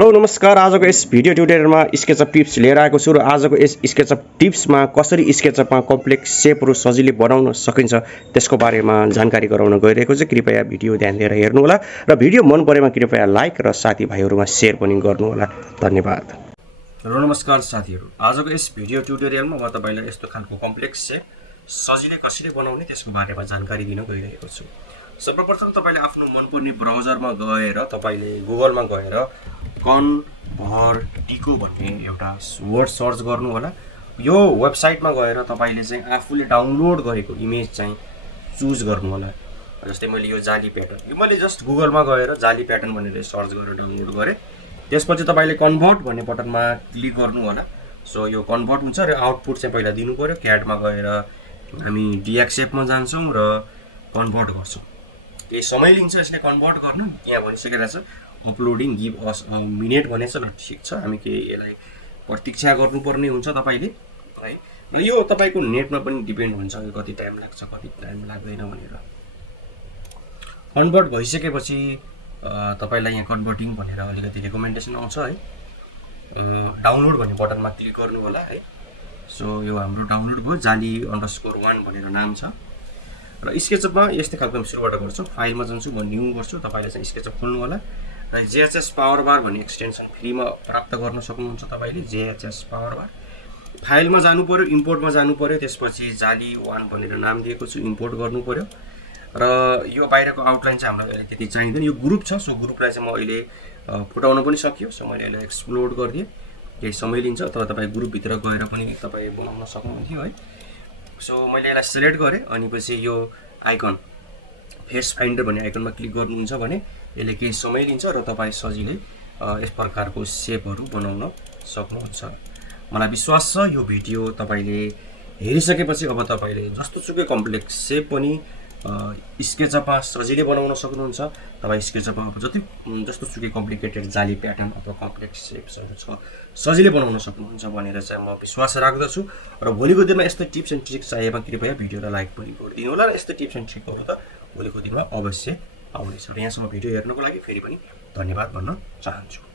Hello नमस्कार। आजको यस video ट्युटोरियलमा स्केचअप टिप्स लिएर आएको छु र आजको यस स्केचअप टिप्समा कसरी स्केचअपमा कम्प्लेक्स सेपहरू सजिलै बनाउन सकिन्छ त्यसको बारेमा जानकारी गराउन गइरहेको छु। कृपया भिडियो ध्यान दिएर हेर्नुहोला र भिडियो मन परेमा कृपया लाइक र साथीभाइहरूमा सेयर पनि गर्नुहोला। धन्यवाद। हेलो नमस्कार साथीहरू, आजको यस भिडियो ट्युटोरियलमा म तपाईलाई यस्तो खालको कम्प्लेक्स सेप सजिलै कसरी बनाउने त्यसको बारेमा जानकारी दिन गइरहेको छु। सर्वप्रथम तपाईले आफ्नो मनपर्ने ब्राउजरमा गएर तपाईले गुगलमा गएर कन्भर्टिको भन्ने एउटा वर्ड सर्च गर्नु होला। यो वेबसाइटमा गएर तपाईले चाहिँ आफूले डाउनलोड गरेको इमेज चाहिँ चुज गर्नु होला। जस्तै मैले यो जाली प्याटर्न, यो मैले जस्ट गुगलमा गएर जाली प्याटर्न भनेर सर्च गरेर डाउनलोड गरेँ। त्यसपछि तपाईले कन्भर्ट भन्ने बटनमा क्लिक गर्नु होला। सो यो कन्भर्ट हुन्छ र आउटपुट चाहिँ पहिला दिनु पर्यो। क्याडमा गएर हामी डिएक्सेपमा जान्छौँ र कन्भर्ट गर्छौँ। केही समय लिन्छ यसले कन्भर्ट गर्नु। यहाँ भनिसकेको छ अपलोडिङ गिभ अस मिनेट भनेछ। ल ठिक छ, हामी केही यसलाई प्रतीक्षा गर्नुपर्ने हुन्छ तपाईले है। यो तपाईको नेटमा पनि डिपेन्ड हुन्छ कति टाइम लाग्छ कति टाइम लाग्दैन भनेर। कन्भर्ट भइसकेपछि तपाईलाई यहाँ कन्भर्टिङ भनेर अलिकति रेकमेन्डेसन आउँछ है। डाउनलोड भन्ने बटनमा क्लिक गर्नु होला है। सो यो हाम्रो डाउनलोड भयो। जाली _1 भनेर नाम छ र स्केचअपमा यस्तै खालको सुरुबाट गर्छु। फाइलमा जान्छु, म न्यू गर्छु। तपाईले चाहिँ स्केचअप खोल्नु होला र जेएचएस पावर बार भन्ने एक्सटेन्सन फ्रीमा प्राप्त गर्न सक्नुहुन्छ तपाईले। जेएचएस पावर बार फाइलमा जानु पर्यो, इम्पोर्टमा जानु पर्यो। त्यसपछि जाली 1 भनेर नाम दिएको छु, इम्पोर्ट गर्नु पर्यो। र यो बाहिरको आउटलाइन चाहिँ हामीलाई अहिले त्यति चाहिँदैन। यो ग्रुप छ, सो ग्रुपलाई चाहिँ म अहिले फुटाउन पनि सकियो। सो मैले यसलाई एक्सप्लोड गरिदिएँ। केही समय लिन्छ, तर तपाईँ ग्रुपभित्र गएर पनि तपाईँ बनाउन सक्नुहुन्थ्यो है। सो मैले यसलाई सिलेक्ट गरेँ अनि पछि यो आइकन फेस फाइन्डर भन्ने आइकनमा क्लिक गर्नुहुन्छ भने यसले केही समय लिन्छ र तपाईँ सजिलै यस प्रकारको सेपहरू बनाउन सक्नुहुन्छ। मलाई विश्वास छ यो भिडियो तपाईले हेरिसकेपछि अब तपाईले जस्तोसुकै कम्प्लेक्स सेप पनि स्केचअपमा सजिलै बनाउन सक्नुहुन्छ। तपाईँ स्केचअपमा जस्तोसुकै कम्प्लिकेटेड जाली प्याटर्न अथवा कम्प्लेक्स सेप्सहरू छ सजिलै बनाउन सक्नुहुन्छ भनेर चाहिँ म विश्वास राख्दछु। र भोलिको दिनमा यस्तो टिप्स एन्ड ट्रिक्स चाहिएमा कृपया भिडियोलाई लाइक पनि गरिदिनु होला र यस्तो टिप्स एन्ड ट्रिकहरू त भोलिको दिनमा अवश्य आउनेछ। र यहाँसम्म भिडियो हेर्नको लागि फेरि पनि धन्यवाद भन्न चाहन्छु।